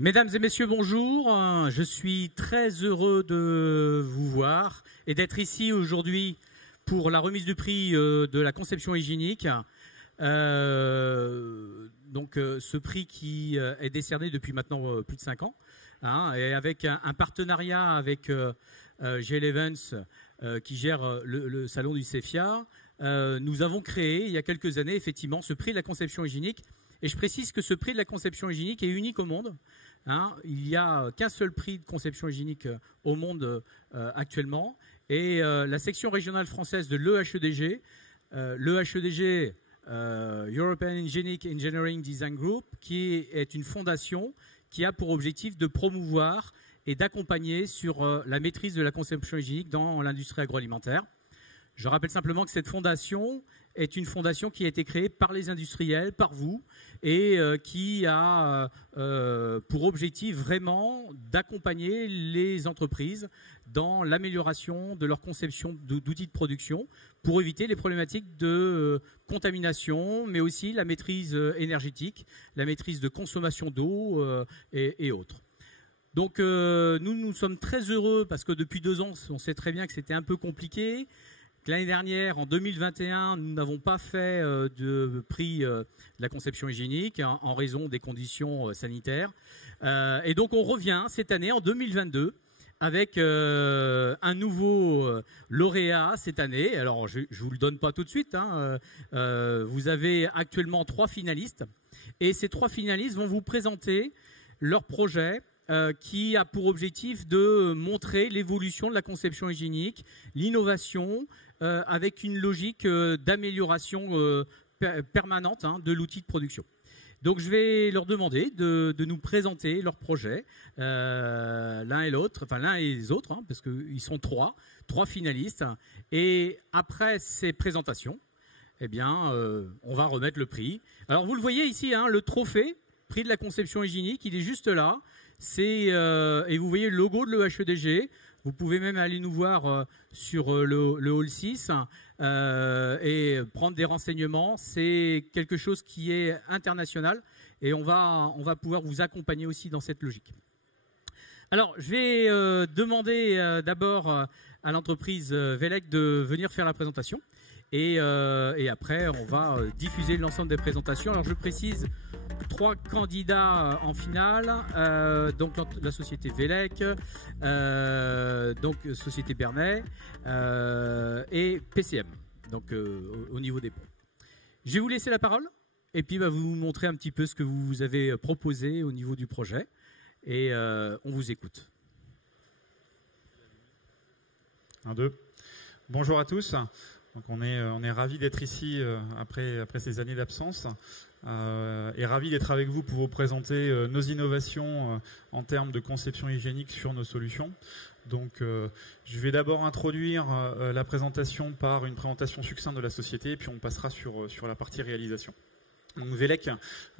Mesdames et messieurs, bonjour. Je suis très heureux de vous voir et d'être ici aujourd'hui pour la remise du prix de la conception hygiénique. Ce prix qui est décerné depuis maintenant plus de 5 ans, et avec un partenariat avec GL Events qui gère le salon du CEFIA. Nous avons créé il y a quelques années effectivement ce prix de la conception hygiénique. Et je précise que ce prix de la conception hygiénique est unique au monde. Il n'y a qu'un seul prix de conception hygiénique au monde actuellement. Et la section régionale française de l'EHEDG, European Hygienic Engineering Design Group, qui est une fondation qui a pour objectif de promouvoir et d'accompagner sur la maîtrise de la conception hygiénique dans l'industrie agroalimentaire. Je rappelle simplement que cette fondation est une fondation qui a été créée par les industriels, par vous, et qui a pour objectif vraiment d'accompagner les entreprises dans l'amélioration de leur conception d'outils de production pour éviter les problématiques de contamination, mais aussi la maîtrise énergétique, la maîtrise de consommation d'eau et autres. Donc nous sommes très heureux parce que depuis 2 ans, on sait très bien que c'était un peu compliqué. L'année dernière, en 2021, nous n'avons pas fait de prix de la conception hygiénique en raison des conditions sanitaires. Et donc on revient cette année, en 2022, avec un nouveau lauréat cette année. Alors je ne vous le donne pas tout de suite. Vous avez actuellement 3 finalistes. Et ces 3 finalistes vont vous présenter leur projet qui a pour objectif de montrer l'évolution de la conception hygiénique, l'innovation, avec une logique d'amélioration permanente de l'outil de production. Donc je vais leur demander de nous présenter leur projet, l'un et l'autre, enfin l'un et les autres, parce qu'ils sont 3 finalistes. Et après ces présentations, eh bien, on va remettre le prix. Alors vous le voyez ici, le trophée, prix de la conception hygiénique, il est juste là. Et vous voyez le logo de l'EHEDG. Vous pouvez même aller nous voir sur le hall 6 et prendre des renseignements. C'est quelque chose qui est international et on va pouvoir vous accompagner aussi dans cette logique. Alors, je vais demander d'abord à l'entreprise Velec de venir faire la présentation. Et après, on va diffuser l'ensemble des présentations. Alors, je précise 3 candidats en finale. Donc, la société Velec, donc société Bernet et PCM. Donc, au niveau des points. Je vais vous laisser la parole et puis vous montrer un petit peu ce que vous avez proposé au niveau du projet. Et on vous écoute. 1, 2. Bonjour à tous. Donc on est ravis d'être ici après ces années d'absence et ravis d'être avec vous pour vous présenter nos innovations en termes de conception hygiénique sur nos solutions. Donc je vais d'abord introduire la présentation par une présentation succincte de la société et puis on passera sur la partie réalisation. Donc Velec,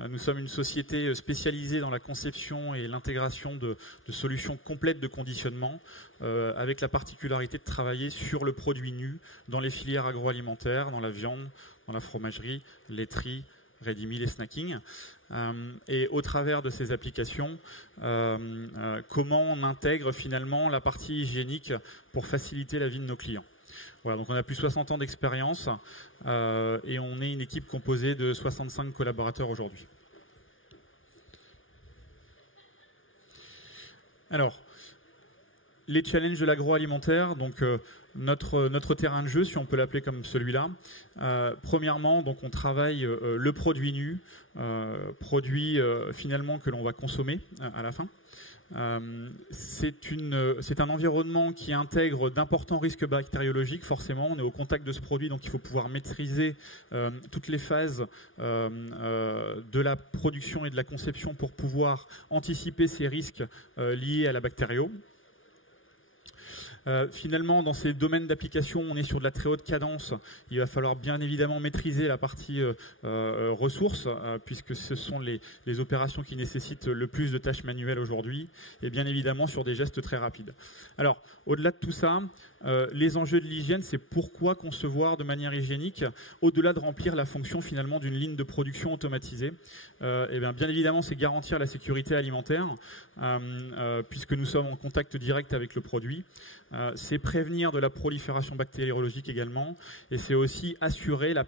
nous sommes une société spécialisée dans la conception et l'intégration de solutions complètes de conditionnement avec la particularité de travailler sur le produit nu dans les filières agroalimentaires, dans la viande, dans la fromagerie, laiterie, ready meal et snacking. Et au travers de ces applications, comment on intègre finalement la partie hygiénique pour faciliter la vie de nos clients. Voilà, donc on a plus de 60 ans d'expérience et on est une équipe composée de 65 collaborateurs aujourd'hui. Alors, les challenges de l'agroalimentaire, donc notre terrain de jeu, si on peut l'appeler comme celui-là. Premièrement, donc on travaille le produit nu, produit finalement que l'on va consommer à la fin. C'est un environnement qui intègre d'importants risques bactériologiques. Forcément, on est au contact de ce produit, donc il faut pouvoir maîtriser toutes les phases de la production et de la conception pour pouvoir anticiper ces risques liés à la bactério. Finalement, dans ces domaines d'application, on est sur de la très haute cadence. Il va falloir bien évidemment maîtriser la partie ressources, puisque ce sont les opérations qui nécessitent le plus de tâches manuelles aujourd'hui, et bien évidemment sur des gestes très rapides. Alors, au-delà de tout ça, les enjeux de l'hygiène, c'est pourquoi concevoir de manière hygiénique, au-delà de remplir la fonction finalement d'une ligne de production automatisée. Et bien évidemment, c'est garantir la sécurité alimentaire, puisque nous sommes en contact direct avec le produit. C'est prévenir de la prolifération bactériologique également, et c'est aussi assurer la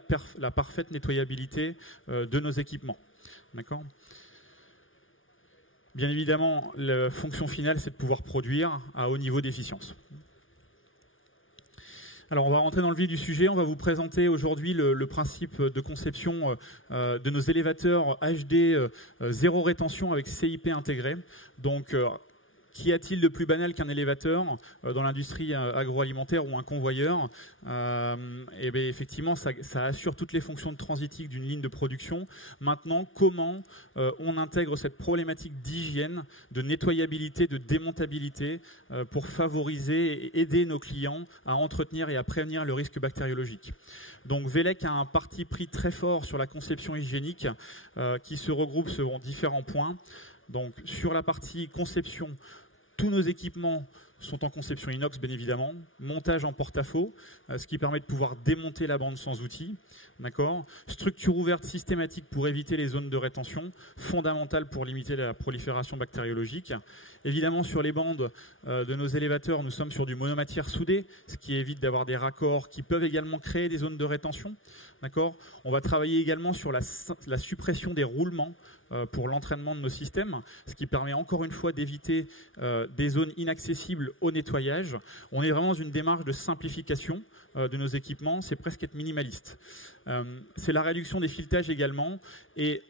parfaite nettoyabilité de nos équipements. D'accord ? Bien évidemment, la fonction finale, c'est de pouvoir produire à haut niveau d'efficience. Alors, on va rentrer dans le vif du sujet. On va vous présenter aujourd'hui le principe de conception de nos élévateurs HD zéro rétention avec CIP intégré. Donc, qu'y a-t-il de plus banal qu'un élévateur dans l'industrie agroalimentaire ou un convoyeur? Et bien, effectivement, ça assure toutes les fonctions de transitique d'une ligne de production. Maintenant, comment on intègre cette problématique d'hygiène, de nettoyabilité, de démontabilité pour favoriser et aider nos clients à entretenir et à prévenir le risque bactériologique. Donc Velec a un parti pris très fort sur la conception hygiénique qui se regroupe sur différents points. Donc sur la partie conception, tous nos équipements sont en conception inox, bien évidemment. Montage en porte-à-faux, ce qui permet de pouvoir démonter la bande sans outil. D'accord ? Structure ouverte systématique pour éviter les zones de rétention, fondamentale pour limiter la prolifération bactériologique. Évidemment, sur les bandes de nos élévateurs, nous sommes sur du monomatière soudé, ce qui évite d'avoir des raccords qui peuvent également créer des zones de rétention. D'accord ? On va travailler également sur la suppression des roulements pour l'entraînement de nos systèmes, ce qui permet encore une fois d'éviter des zones inaccessibles au nettoyage. On est vraiment dans une démarche de simplification de nos équipements, c'est presque être minimaliste. C'est la réduction des filetages également, et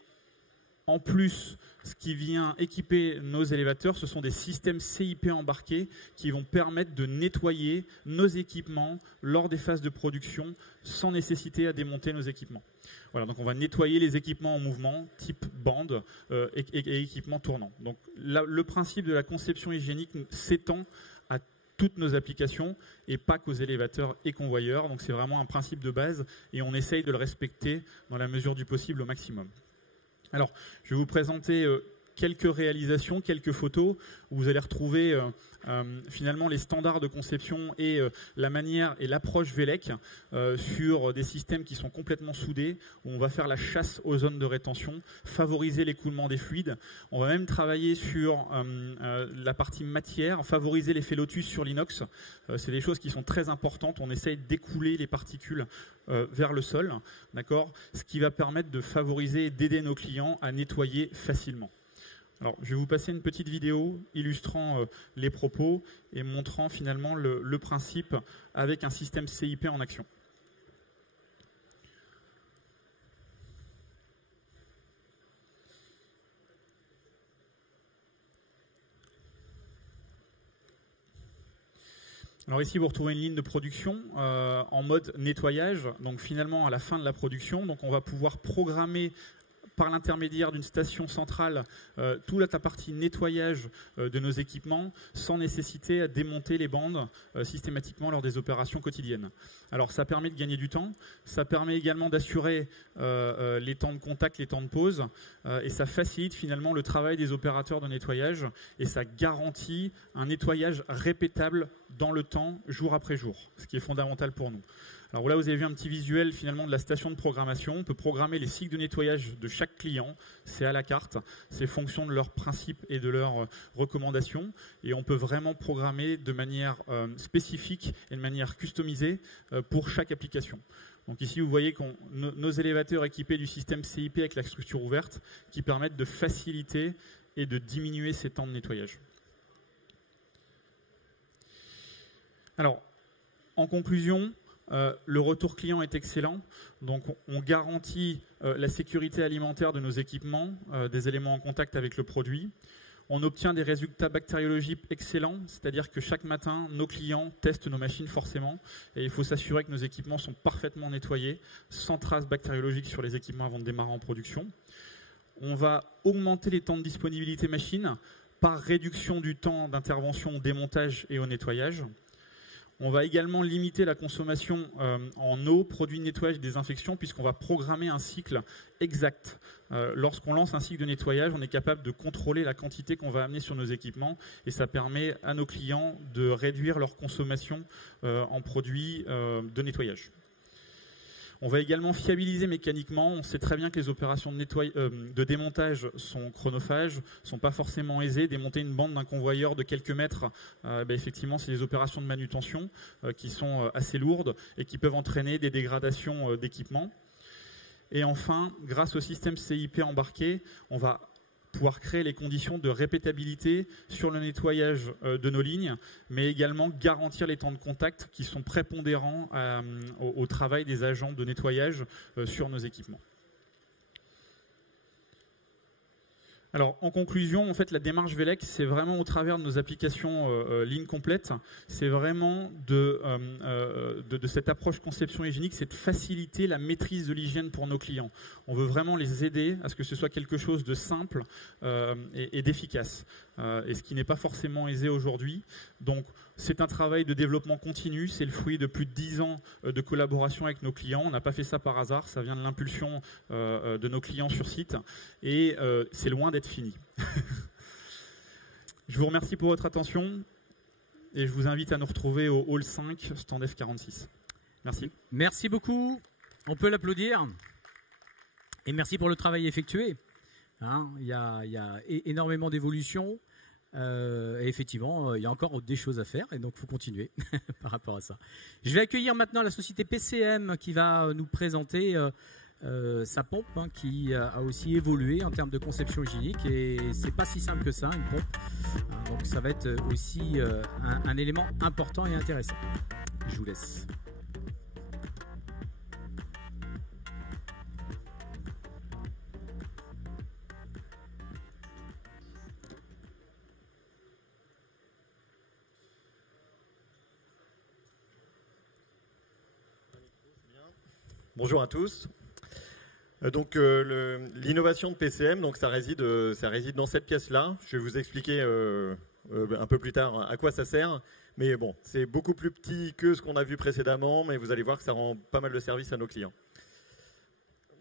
en plus, ce qui vient équiper nos élévateurs, ce sont des systèmes CIP embarqués qui vont permettre de nettoyer nos équipements lors des phases de production sans nécessiter à démonter nos équipements. Voilà, donc on va nettoyer les équipements en mouvement, type bande et équipements tournants. Donc le principe de la conception hygiénique s'étend à toutes nos applications et pas qu'aux élévateurs et convoyeurs. Donc c'est vraiment un principe de base et on essaye de le respecter dans la mesure du possible au maximum. Alors, je vais vous présenter quelques réalisations, quelques photos où vous allez retrouver finalement les standards de conception et la manière et l'approche Velec sur des systèmes qui sont complètement soudés, où on va faire la chasse aux zones de rétention, favoriser l'écoulement des fluides. On va même travailler sur la partie matière, favoriser l'effet lotus sur l'inox. C'est des choses qui sont très importantes. On essaye d'écouler les particules vers le sol, d'accord ? Ce qui va permettre de favoriser et d'aider nos clients à nettoyer facilement. Alors, je vais vous passer une petite vidéo illustrant les propos et montrant finalement le principe avec un système CIP en action. Alors ici, vous retrouvez une ligne de production en mode nettoyage. Donc finalement, à la fin de la production, donc on va pouvoir programmer par l'intermédiaire d'une station centrale toute la partie nettoyage de nos équipements sans nécessiter à démonter les bandes systématiquement lors des opérations quotidiennes. Alors ça permet de gagner du temps, ça permet également d'assurer les temps de contact, les temps de pause et ça facilite finalement le travail des opérateurs de nettoyage et ça garantit un nettoyage répétable dans le temps, jour après jour, ce qui est fondamental pour nous. Alors là, vous avez vu un petit visuel finalement de la station de programmation. On peut programmer les cycles de nettoyage de chaque client. C'est à la carte. C'est fonction de leurs principes et de leurs recommandations. Et on peut vraiment programmer de manière spécifique et de manière customisée pour chaque application. Donc ici, vous voyez que nos élévateurs équipés du système CIP avec la structure ouverte qui permettent de faciliter et de diminuer ces temps de nettoyage. Alors, en conclusion, le retour client est excellent, donc on garantit la sécurité alimentaire de nos équipements, des éléments en contact avec le produit. On obtient des résultats bactériologiques excellents, c'est-à-dire que chaque matin, nos clients testent nos machines forcément, et il faut s'assurer que nos équipements sont parfaitement nettoyés, sans traces bactériologiques sur les équipements avant de démarrer en production. On va augmenter les temps de disponibilité machine par réduction du temps d'intervention au démontage et au nettoyage. On va également limiter la consommation en eau, produits de nettoyage et désinfection, puisqu'on va programmer un cycle exact. Lorsqu'on lance un cycle de nettoyage, on est capable de contrôler la quantité qu'on va amener sur nos équipements et ça permet à nos clients de réduire leur consommation en produits de nettoyage. On va également fiabiliser mécaniquement. On sait très bien que les opérations de démontage sont chronophages, ne sont pas forcément aisées. Démonter une bande d'un convoyeur de quelques mètres, effectivement, c'est des opérations de manutention qui sont assez lourdes et qui peuvent entraîner des dégradations d'équipements. Et enfin, grâce au système CIP embarqué, on va pouvoir créer les conditions de répétabilité sur le nettoyage de nos lignes, mais également garantir les temps de contact qui sont prépondérants au travail des agents de nettoyage sur nos équipements. Alors, en conclusion, en fait, la démarche VELEC, c'est vraiment au travers de nos applications ligne complète, c'est vraiment de cette approche conception hygiénique, c'est de faciliter la maîtrise de l'hygiène pour nos clients. On veut vraiment les aider à ce que ce soit quelque chose de simple et d'efficace, et ce qui n'est pas forcément aisé aujourd'hui. Donc, c'est un travail de développement continu, c'est le fruit de plus de 10 ans de collaboration avec nos clients. On n'a pas fait ça par hasard, ça vient de l'impulsion de nos clients sur site, et c'est loin d'être fini. Je vous remercie pour votre attention et je vous invite à nous retrouver au Hall 5, stand F46. Merci. Merci beaucoup. On peut l'applaudir. Et merci pour le travail effectué. Il y a énormément d'évolutions. Et effectivement, il y a encore des choses à faire et donc il faut continuer par rapport à ça. Je vais accueillir maintenant la société PCM qui va nous présenter sa pompe qui a aussi évolué en termes de conception hygiénique et c'est pas si simple que ça, une pompe. Donc ça va être aussi un élément important et intéressant. Je vous laisse. Bonjour à tous. Donc l'innovation de PCM, donc ça réside dans cette pièce-là. Je vais vous expliquer un peu plus tard à quoi ça sert. Mais bon, c'est beaucoup plus petit que ce qu'on a vu précédemment, mais vous allez voir que ça rend pas mal de services à nos clients.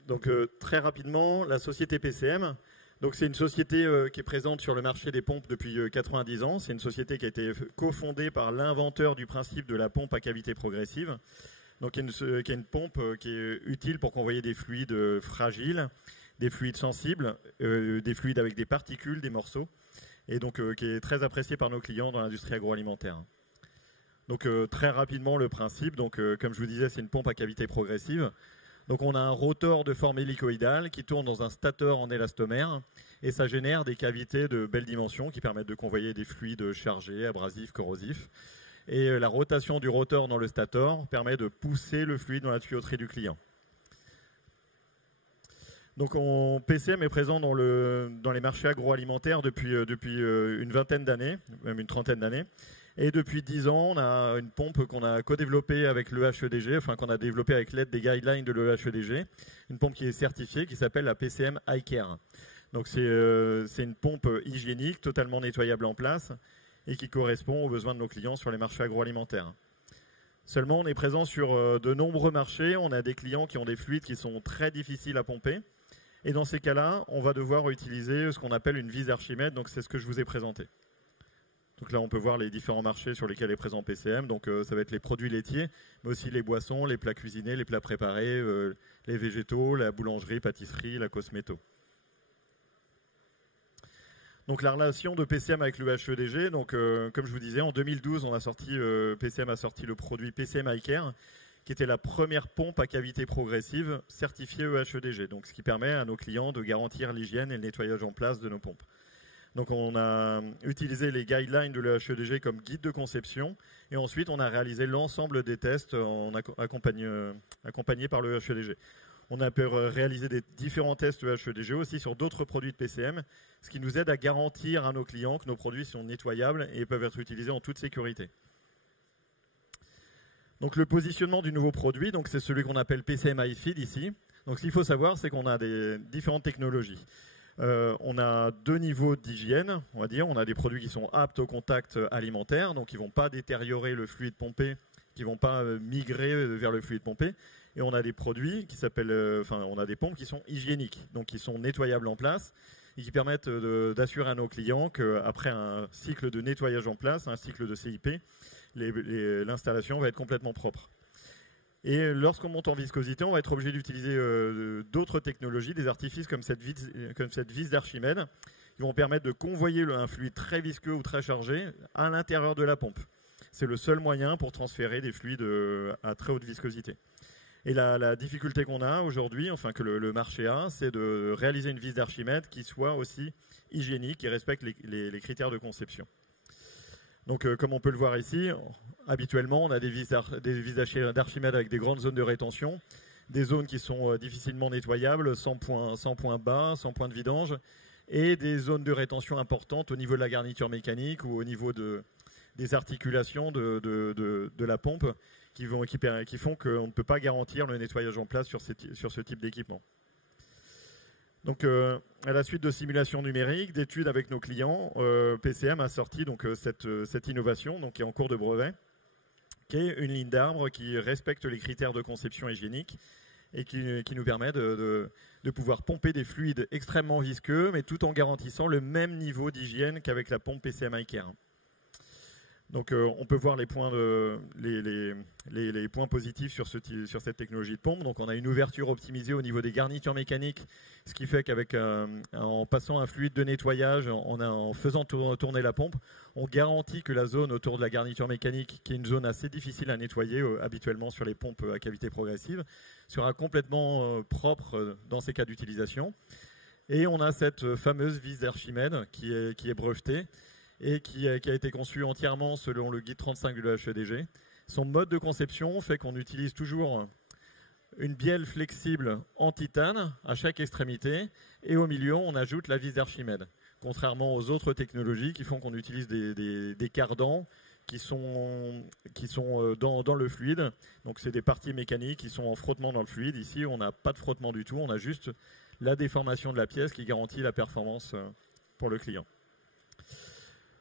Donc très rapidement, la société PCM. Donc c'est une société qui est présente sur le marché des pompes depuis 90 ans. C'est une société qui a été cofondée par l'inventeur du principe de la pompe à cavité progressive. Donc, qui est une pompe qui est utile pour convoyer des fluides fragiles, des fluides sensibles, des fluides avec des particules, des morceaux, et donc qui est très appréciée par nos clients dans l'industrie agroalimentaire. Donc, très rapidement, le principe, donc, comme je vous disais, c'est une pompe à cavité progressive. Donc, on a un rotor de forme hélicoïdale qui tourne dans un stator en élastomère, et ça génère des cavités de belles dimensions qui permettent de convoyer des fluides chargés, abrasifs, corrosifs. Et la rotation du rotor dans le stator permet de pousser le fluide dans la tuyauterie du client. Donc PCM est présent dans les marchés agroalimentaires depuis une vingtaine d'années, même une trentaine d'années. Et depuis 10 ans, on a une pompe qu'on a co-développée avec l'EHEDG, enfin qu'on a développée avec l'aide des guidelines de l'EHEDG, une pompe qui est certifiée, qui s'appelle la PCM iCare. Donc c'est une pompe hygiénique, totalement nettoyable en place, et qui correspond aux besoins de nos clients sur les marchés agroalimentaires. Seulement, on est présent sur de nombreux marchés. On a des clients qui ont des fluides qui sont très difficiles à pomper. Et dans ces cas-là, on va devoir utiliser ce qu'on appelle une vis Archimède. Donc, c'est ce que je vous ai présenté. Donc là, on peut voir les différents marchés sur lesquels est présent PCM. Donc, ça va être les produits laitiers, mais aussi les boissons, les plats cuisinés, les plats préparés, les végétaux, la boulangerie, pâtisserie, la cosméto. Donc la relation de PCM avec le HEDG, donc comme je vous disais, en 2012, PCM a sorti le produit PCM iCare, qui était la première pompe à cavité progressive certifiée EHEDG, donc ce qui permet à nos clients de garantir l'hygiène et le nettoyage en place de nos pompes. Donc on a utilisé les guidelines de l'EHEDG comme guide de conception, et ensuite on a réalisé l'ensemble des tests accompagnés par le HEDG. On a pu réaliser des différents tests HEDG aussi sur d'autres produits de PCM, ce qui nous aide à garantir à nos clients que nos produits sont nettoyables et peuvent être utilisés en toute sécurité. Donc le positionnement du nouveau produit, c'est celui qu'on appelle PCM iFeed ici. Donc ce qu'il faut savoir, c'est qu'on a des différentes technologies. On a 2 niveaux d'hygiène, on va dire. On a des produits qui sont aptes au contact alimentaire, donc ils ne vont pas détériorer le fluide pompé qui ne vont pas migrer vers le fluide pompé. Et on a des produits qui s'appellent, on a des pompes qui sont hygiéniques, donc qui sont nettoyables en place et qui permettent d'assurer à nos clients qu'après un cycle de nettoyage en place, un cycle de CIP, l'installation va être complètement propre. Et lorsqu'on monte en viscosité, on va être obligé d'utiliser d'autres technologies, des artifices comme cette vis d'Archimède, qui vont permettre de convoyer un fluide très visqueux ou très chargé à l'intérieur de la pompe. C'est le seul moyen pour transférer des fluides à très haute viscosité. Et la difficulté qu'on a aujourd'hui, enfin que le marché a, c'est de réaliser une vis d'Archimède qui soit aussi hygiénique et respecte les critères de conception. Donc comme on peut le voir ici, habituellement on a des vis d'Archimède avec des grandes zones de rétention, des zones qui sont difficilement nettoyables, sans point bas, sans point de vidange, et des zones de rétention importantes au niveau de la garniture mécanique ou au niveau des articulations de la pompe, qui font qu'on ne peut pas garantir le nettoyage en place sur ce type d'équipement. Donc, à la suite de simulations numériques, d'études avec nos clients, PCM a sorti donc, cette innovation qui est en cours de brevet, qui est une ligne d'arbre qui respecte les critères de conception hygiénique et qui nous permet de pouvoir pomper des fluides extrêmement visqueux, mais tout en garantissant le même niveau d'hygiène qu'avec la pompe PCM iCare. Donc on peut voir les points positifs sur cette technologie de pompe. Donc on a une ouverture optimisée au niveau des garnitures mécaniques, ce qui fait en passant un fluide de nettoyage, en faisant tourner la pompe, on garantit que la zone autour de la garniture mécanique, qui est une zone assez difficile à nettoyer habituellement sur les pompes à cavité progressive, sera complètement propre dans ces cas d'utilisation. Et on a cette fameuse vis d'Archimède qui est brevetée, et qui a été conçu entièrement selon le guide 35 de l'HEDG. Son mode de conception fait qu'on utilise toujours une bielle flexible en titane à chaque extrémité, et au milieu, on ajoute la vis d'Archimède, contrairement aux autres technologies qui font qu'on utilise des cardans qui sont dans le fluide. Donc, c'est des parties mécaniques qui sont en frottement dans le fluide. Ici, on n'a pas de frottement du tout, on a juste la déformation de la pièce qui garantit la performance pour le client.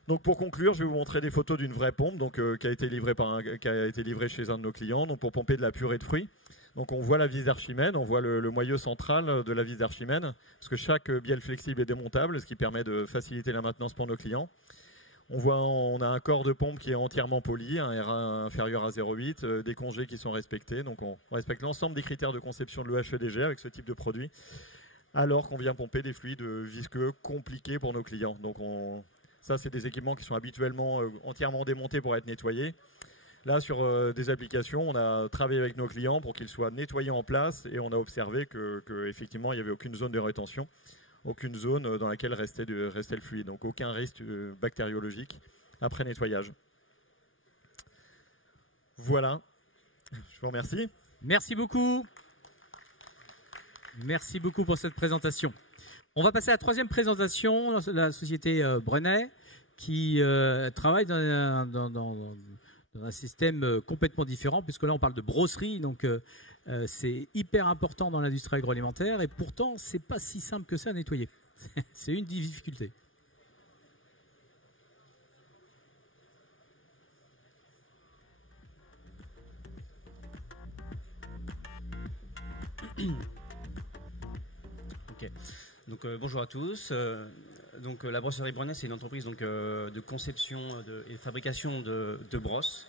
Donc pour conclure, je vais vous montrer des photos d'une vraie pompe qui a été livrée chez un de nos clients pour pomper de la purée de fruits. Donc on voit la vis d'Archimède, on voit le moyeu central de la vis d'Archimède, parce que chaque bielle flexible est démontable, ce qui permet de faciliter la maintenance pour nos clients. On a un corps de pompe qui est entièrement poli, un R1 inférieur à 0,8, des congés qui sont respectés. Donc on respecte l'ensemble des critères de conception de l'HEDG avec ce type de produit, alors qu'on vient pomper des fluides visqueux compliqués pour nos clients. Donc ça, c'est des équipements qui sont habituellement entièrement démontés pour être nettoyés. Là, sur des applications, on a travaillé avec nos clients pour qu'ils soient nettoyés en place, et on a observé qu'effectivement, il n'y avait aucune zone de rétention, aucune zone dans laquelle restait le fluide. Donc, aucun risque bactériologique après nettoyage. Voilà. Je vous remercie. Merci beaucoup. Merci beaucoup pour cette présentation. On va passer à la troisième présentation, la société Brenet, qui travaille dans un système complètement différent, puisque là on parle de brosserie, donc c'est hyper important dans l'industrie agroalimentaire, et pourtant c'est pas si simple que ça à nettoyer. C'est une difficulté. Ok. Donc, bonjour à tous. La brosserie Brenet, c'est une entreprise de conception et fabrication de brosses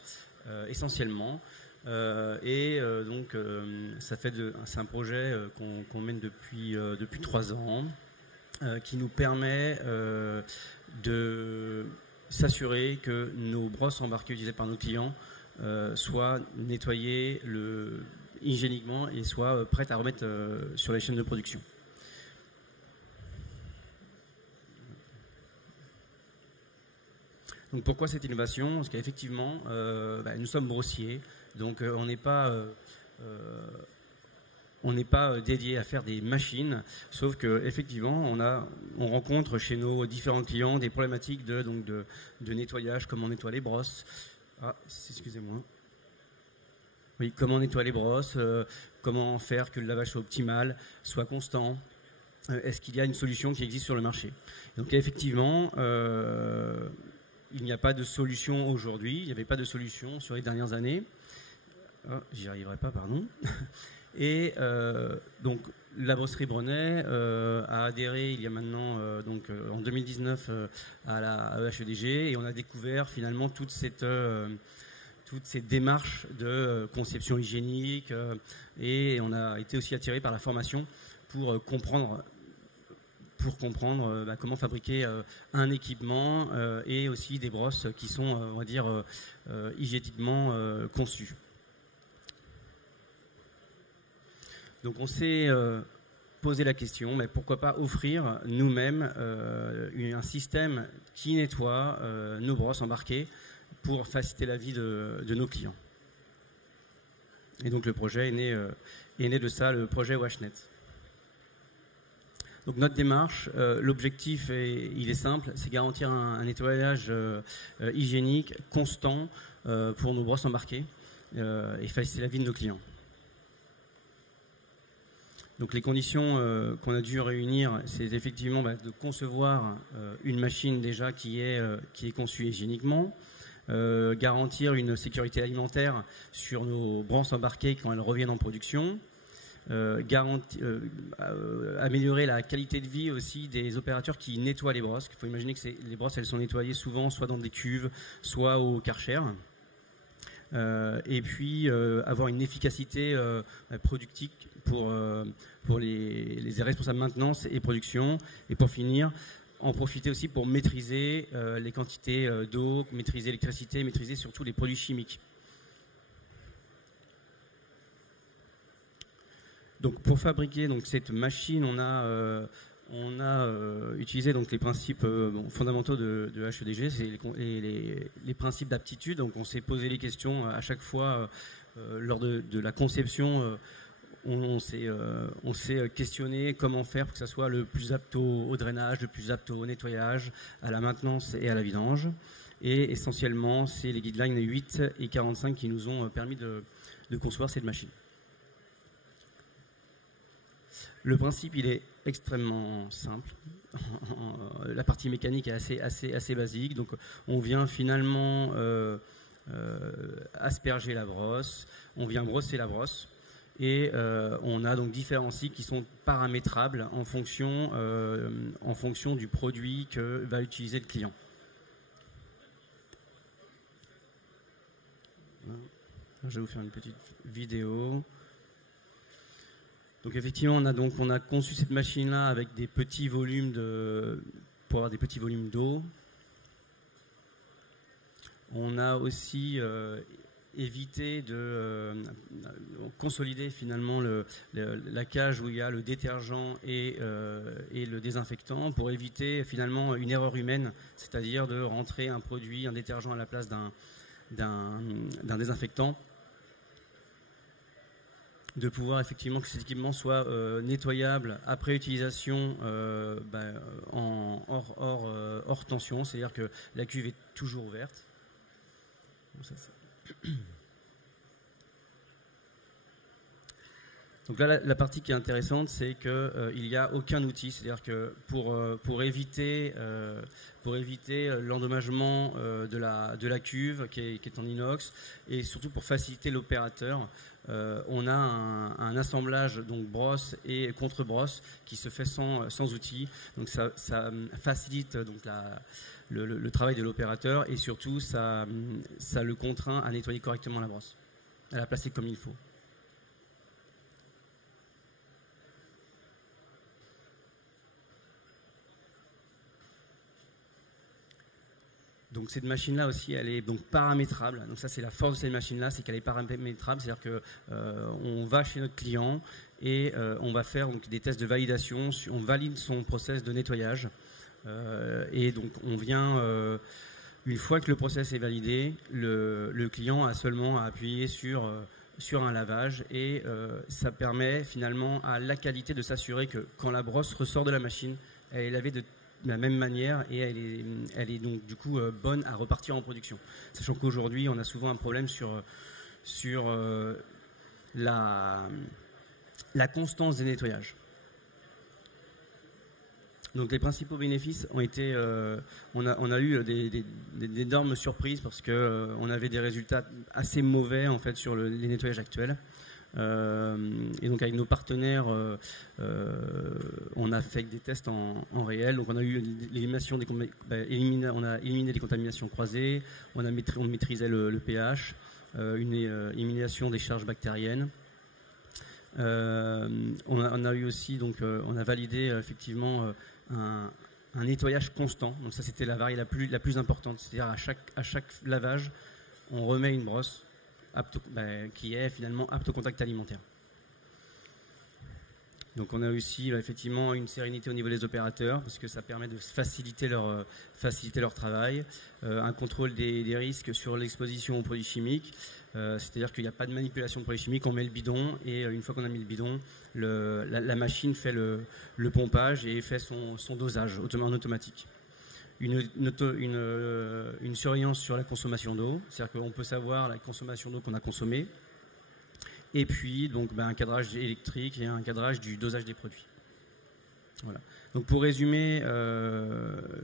essentiellement. C'est un projet qu'on mène depuis 3 ans, qui nous permet de s'assurer que nos brosses embarquées utilisées par nos clients soient nettoyées hygiéniquement et soient prêtes à remettre sur les chaînes de production. Donc pourquoi cette innovation? Parce qu'effectivement, nous sommes brossiers, donc on n'est pas dédié à faire des machines, sauf qu'effectivement, on rencontre chez nos différents clients des problématiques de nettoyage, comment on nettoie les brosses. Excusez-moi. Oui, comment on nettoie les brosses, comment faire que le lavage soit optimal, soit constant. Est-ce qu'il y a une solution qui existe sur le marché? Donc effectivement, il n'y a pas de solution aujourd'hui, il n'y avait pas de solution sur les dernières années. Oh, j'y arriverai pas, pardon. Et donc la brosserie Brenet a adhéré il y a maintenant en 2019 à la HEDG, et on a découvert finalement toutes ces démarches de conception hygiénique, et on a été aussi attiré par la formation pour comprendre comment fabriquer un équipement et aussi des brosses qui sont, on va dire, hygiéniquement conçues. Donc on s'est posé la question, mais pourquoi pas offrir nous-mêmes un système qui nettoie nos brosses embarquées pour faciliter la vie de nos clients. Et donc le projet est né de ça, le projet WashNet. Donc notre démarche, l'objectif il est simple, c'est garantir un nettoyage hygiénique constant pour nos brosses embarquées et faciliter la vie de nos clients. Donc les conditions qu'on a dû réunir, c'est effectivement de concevoir une machine déjà qui est conçue hygiéniquement, garantir une sécurité alimentaire sur nos brosses embarquées quand elles reviennent en production, améliorer la qualité de vie aussi des opérateurs qui nettoient les brosses. Il faut imaginer que les brosses, elles sont nettoyées souvent soit dans des cuves, soit au Karcher. Et puis avoir une efficacité productive pour les responsables maintenance et production. Et pour finir, en profiter aussi pour maîtriser les quantités d'eau, maîtriser l'électricité, maîtriser surtout les produits chimiques. Donc pour fabriquer cette machine, on a utilisé les principes fondamentaux de HEDG, c'est les principes d'aptitude. Donc on s'est posé les questions à chaque fois lors de la conception. On s'est questionné comment faire pour que ça soit le plus apte au drainage, le plus apte au nettoyage, à la maintenance et à la vidange. Et essentiellement, c'est les guidelines 8 et 45 qui nous ont permis de concevoir cette machine. Le principe, il est extrêmement simple. La partie mécanique est assez basique. Donc, on vient finalement asperger la brosse, on vient brosser la brosse, et on a donc différents cycles qui sont paramétrables en fonction du produit que va utiliser le client. Je vais vous faire une petite vidéo. Donc effectivement, on a conçu cette machine-là avec des petits volumes pour avoir des petits volumes d'eau. On a aussi évité de consolider finalement la cage où il y a le détergent et le désinfectant pour éviter finalement une erreur humaine, c'est-à-dire de rentrer un détergent à la place d'un désinfectant. De pouvoir effectivement que cet équipement soit nettoyable après utilisation hors tension, c'est-à-dire que la cuve est toujours ouverte. Donc là, la partie qui est intéressante, c'est qu'il n'y a aucun outil, c'est-à-dire que pour éviter l'endommagement de la cuve qui est en inox, et surtout pour faciliter l'opérateur, on a un assemblage donc brosse et contre-brosse qui se fait sans outil. Donc ça facilite donc le travail de l'opérateur, et surtout ça le contraint à nettoyer correctement la brosse, à la placer comme il faut. Donc cette machine-là aussi, elle est donc paramétrable. Donc ça, c'est la force de cette machine-là, c'est qu'elle est paramétrable, c'est-à-dire que on va chez notre client et on va faire donc des tests de validation. On valide son process de nettoyage et donc on vient une fois que le process est validé, le client a seulement à appuyer sur un lavage, et ça permet finalement à la qualité de s'assurer que quand la brosse ressort de la machine, elle est lavée de la même manière, et elle est donc du coup bonne à repartir en production. Sachant qu'aujourd'hui, on a souvent un problème sur la constance des nettoyages. Donc les principaux bénéfices ont été, on a eu d'énormes surprises parce que on avait des résultats assez mauvais en fait sur les nettoyages actuels. Et donc avec nos partenaires, on a fait des tests en réel. Donc on a eu l'élimination on a éliminé les contaminations croisées, on maîtrisait le pH, une élimination des charges bactériennes. On a eu aussi on a validé effectivement un nettoyage constant. Donc ça c'était la variable la plus importante, c'est-à-dire à chaque lavage, on remet une brosse qui est finalement apte au contact alimentaire. Donc on a aussi effectivement une sérénité au niveau des opérateurs parce que ça permet de faciliter leur travail, un contrôle des risques sur l'exposition aux produits chimiques, c'est-à-dire qu'il n'y a pas de manipulation de produits chimiques, on met le bidon et une fois qu'on a mis le bidon, la machine fait le pompage et fait son dosage en automatique. Une surveillance sur la consommation d'eau, c'est-à-dire qu'on peut savoir la consommation d'eau qu'on a consommée, et puis donc un cadrage électrique et un cadrage du dosage des produits. Voilà. Donc pour résumer,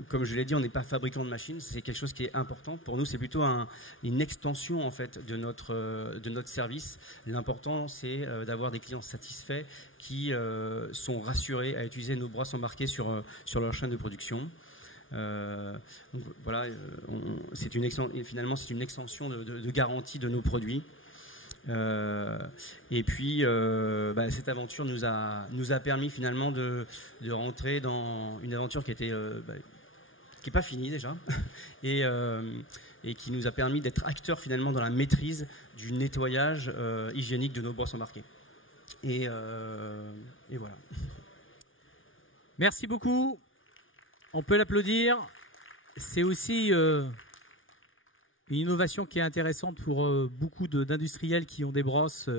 comme je l'ai dit, on n'est pas fabricant de machines, c'est quelque chose qui est important. Pour nous, c'est plutôt une extension en fait de notre service. L'important, c'est d'avoir des clients satisfaits qui sont rassurés à utiliser nos brosses embarquées sur leur chaîne de production. Donc voilà, finalement c'est une extension de garantie de nos produits. Et puis cette aventure nous a permis finalement de rentrer dans une aventure qui était qui n'est pas finie déjà et qui nous a permis d'être acteurs finalement dans la maîtrise du nettoyage hygiénique de nos brosses embarquées. Et voilà. Merci beaucoup. On peut l'applaudir. C'est aussi une innovation qui est intéressante pour beaucoup d'industriels qui ont des brosses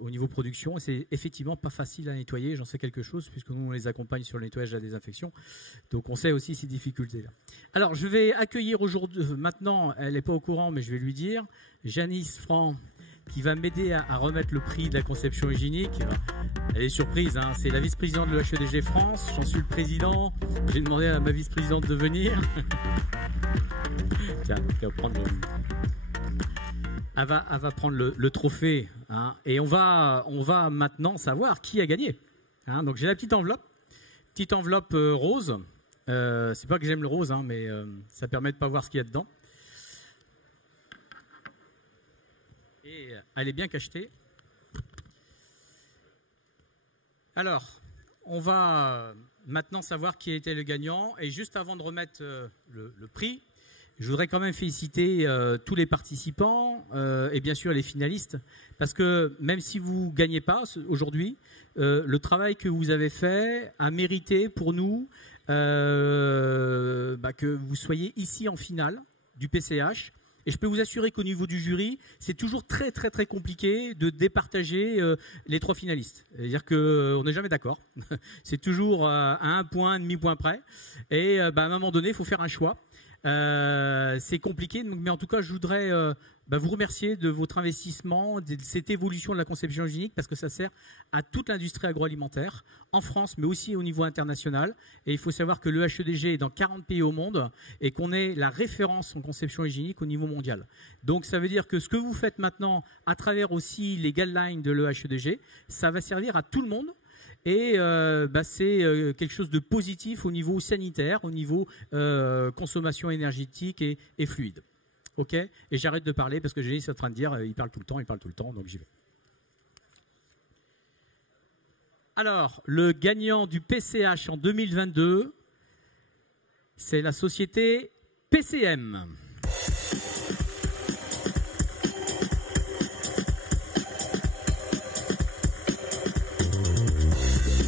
au niveau production. C'est effectivement pas facile à nettoyer, j'en sais quelque chose, puisque nous on les accompagne sur le nettoyage de la désinfection. Donc on sait aussi ces difficultés-là. Alors je vais accueillir maintenant, elle n'est pas au courant, mais je vais lui dire, Janice Franc, qui va m'aider à remettre le prix de la conception hygiénique. Elle est surprise, hein. C'est la vice-présidente de l'HEDG France, j'en suis le président. J'ai demandé à ma vice-présidente de venir. Tiens, elle va prendre elle va prendre le trophée, hein. Et on va maintenant savoir qui a gagné, hein. Donc j'ai la petite enveloppe rose. C'est pas que j'aime le rose, hein, mais ça permet de pas voir ce qu'il y a dedans. Et elle est bien cachetée. Alors, on va maintenant savoir qui a été le gagnant. Et juste avant de remettre le prix, je voudrais quand même féliciter tous les participants et bien sûr les finalistes. Parce que même si vous ne gagnez pas aujourd'hui, le travail que vous avez fait a mérité pour nous que vous soyez ici en finale du PCH. Et je peux vous assurer qu'au niveau du jury, c'est toujours très très très compliqué de départager les trois finalistes. C'est-à-dire qu'on n'est jamais d'accord. C'est toujours à un point, un demi-point près. Et à un moment donné, il faut faire un choix. C'est compliqué, mais en tout cas, je voudrais vous remercier de votre investissement, de cette évolution de la conception hygiénique, parce que ça sert à toute l'industrie agroalimentaire, en France, mais aussi au niveau international. Et il faut savoir que le HEDG est dans 40 pays au monde et qu'on est la référence en conception hygiénique au niveau mondial. Donc ça veut dire que ce que vous faites maintenant, à travers aussi les guidelines de l'HEDG, ça va servir à tout le monde. Et c'est quelque chose de positif au niveau sanitaire, au niveau consommation énergétique et fluide. Ok ? Et j'arrête de parler parce que Génie est en train de dire il parle tout le temps, donc j'y vais. Alors, le gagnant du PCH en 2022, c'est la société PCM.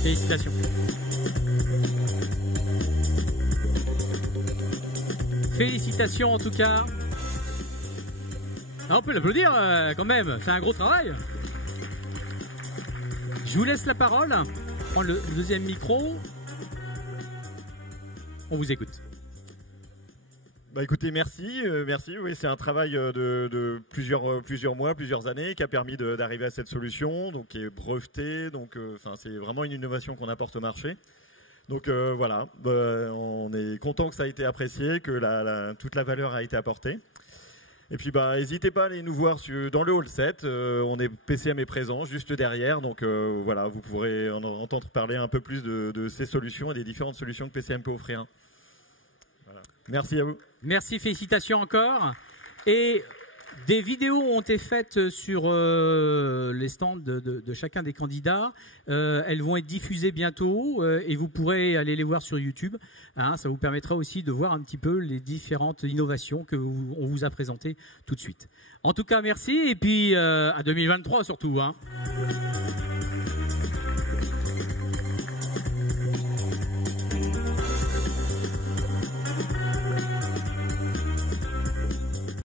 Félicitations. Félicitations en tout cas. Ah, on peut l'applaudir quand même, c'est un gros travail. Je vous laisse la parole. Prends le deuxième micro. On vous écoute. Écoutez, merci. Oui, c'est un travail de plusieurs mois, plusieurs années qui a permis d'arriver à cette solution, donc qui est brevetée. Donc, c'est vraiment une innovation qu'on apporte au marché. Donc voilà, on est content que ça a été apprécié, que toute la valeur a été apportée. Et puis n'hésitez pas à aller nous voir dans le hall 7, PCM est présent juste derrière, donc voilà, vous pourrez entendre parler un peu plus de ces solutions et des différentes solutions que PCM peut offrir. Voilà. Merci à vous. Merci, félicitations encore. Et des vidéos ont été faites sur les stands de chacun des candidats. Elles vont être diffusées bientôt et vous pourrez aller les voir sur YouTube. Hein, ça vous permettra aussi de voir un petit peu les différentes innovations qu'on vous a présentées tout de suite. En tout cas, merci et puis à 2023 surtout. Hein.